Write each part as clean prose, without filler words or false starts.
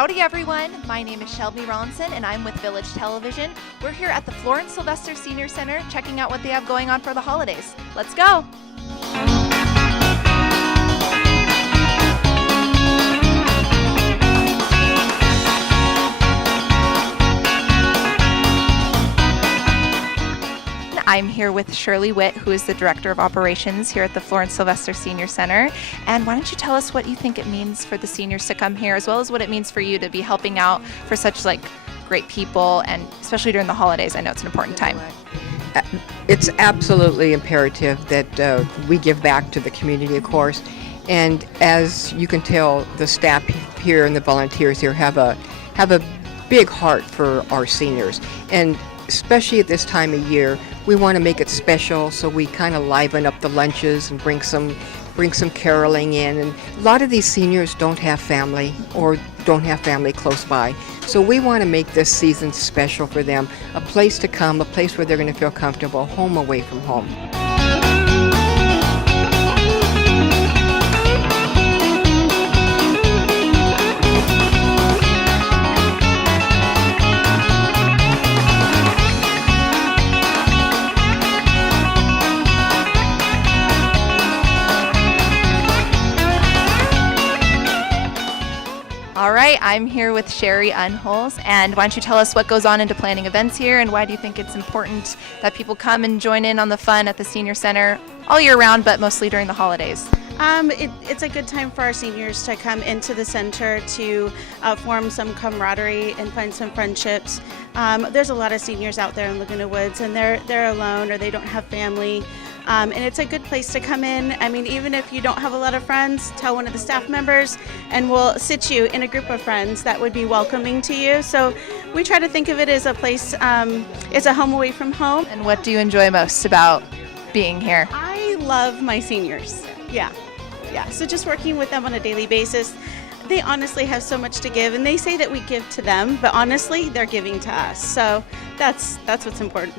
Howdy everyone, my name is Shelby Ronson and I'm with Village Television. We're here at the Florence Sylvester Senior Center checking out what they have going on for the holidays. Let's go! I'm here with Shirley Witt, who is the Director of Operations here at the Florence Sylvester Senior Center. And why don't you tell us what you think it means for the seniors to come here, as well as what it means for you to be helping out for such great people, and especially during the holidays. I know it's an important time. It's absolutely imperative that we give back to the community, of course. And as you can tell, the staff here and the volunteers here have a big heart for our seniors. And especially at this time of year, we want to make it special, so we kind of liven up the lunches and bring some caroling in. And a lot of these seniors don't have family or don't have family close by. So we want to make this season special for them, a place to come, a place where they're going to feel comfortable, home away from home. All right, I'm here with Sherry Unholes, and why don't you tell us what goes on into planning events here, and why do you think it's important that people come and join in on the fun at the Senior Center all year round, but mostly during the holidays? It's a good time for our seniors to come into the center to form some camaraderie and find some friendships. There's a lot of seniors out there in Laguna Woods, and they're alone or they don't have family. And it's a good place to come in. I mean, even if you don't have a lot of friends, tell one of the staff members and we'll sit you in a group of friends that would be welcoming to you. So we try to think of it as a place, it's a home away from home. And what do you enjoy most about being here? I love my seniors. Yeah. So just working with them on a daily basis. They honestly have so much to give, and they say that we give to them, but honestly, they're giving to us. So that's what's important.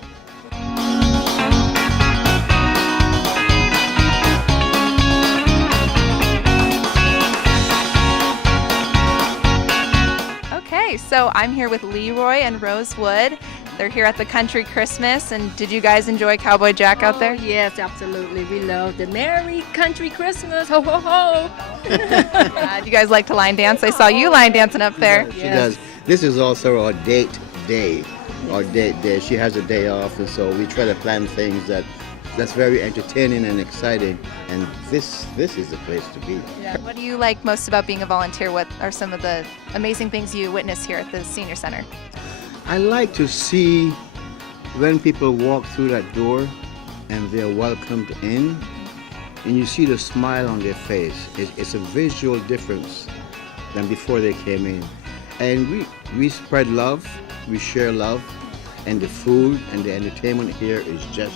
Okay, so I'm here with Leroy and Rose Wood. They're here at the Country Christmas, and did you guys enjoy Cowboy Jack out there? Yes, absolutely. We love the Merry Country Christmas. Ho, ho, ho. Do you guys like to line dance? I saw you line dancing up there. She does. This is also our date day. Our date day. She has a day off, and so we try to plan things that's very entertaining and exciting, and this is the place to be. Yeah. What do you like most about being a volunteer? What are some of the amazing things you witness here at the Senior Center? I like to see when people walk through that door and they're welcomed in, and you see the smile on their face. It's a visual difference than before they came in. And we spread love, we share love, and the food and the entertainment here is just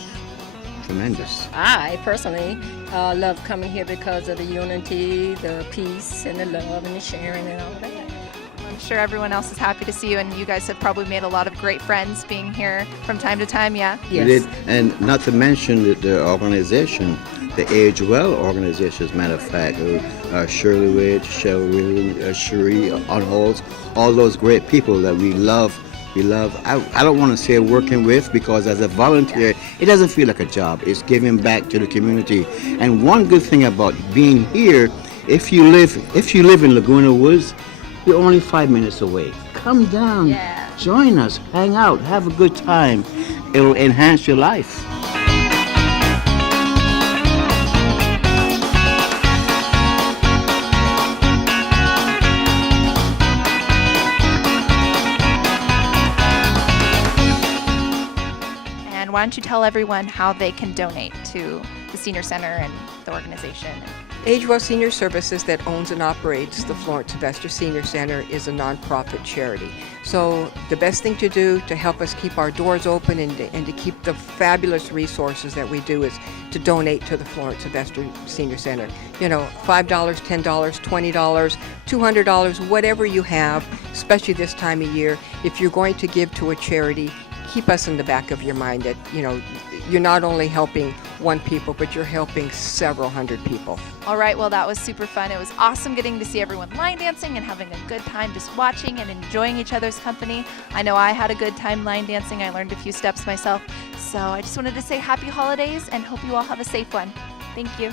tremendous. I personally love coming here because of the unity, the peace, and the love, and the sharing, and all that. I'm sure everyone else is happy to see you, and you guys have probably made a lot of great friends being here from time to time, yeah? Yes. We did, and not to mention the organization, the Age Well organization, as a matter of fact, Shirley Witt, Cherie Unholds, all those great people that we love. I don't want to say working with, because as a volunteer, it doesn't feel like a job. It's giving back to the community. And one good thing about being here, if you live in Laguna Woods, you're only 5 minutes away. Come down, join us, hang out, have a good time. It'll enhance your life. And why don't you tell everyone how they can donate to the Senior Center and the organization? Age Well Senior Services, that owns and operates the Florence Sylvester Senior Center, is a nonprofit charity. So the best thing to do to help us keep our doors open and to keep the fabulous resources that we do is to donate to the Florence Sylvester Senior Center. You know, $5, $10, $20, $200, whatever you have, especially this time of year. If you're going to give to a charity, keep us in the back of your mind that, you know, you're not only helping one people, but you're helping several hundred people. All right, well, that was super fun. It was awesome getting to see everyone line dancing and having a good time just watching and enjoying each other's company. I know I had a good time line dancing. I learned a few steps myself. So I just wanted to say happy holidays and hope you all have a safe one. Thank you.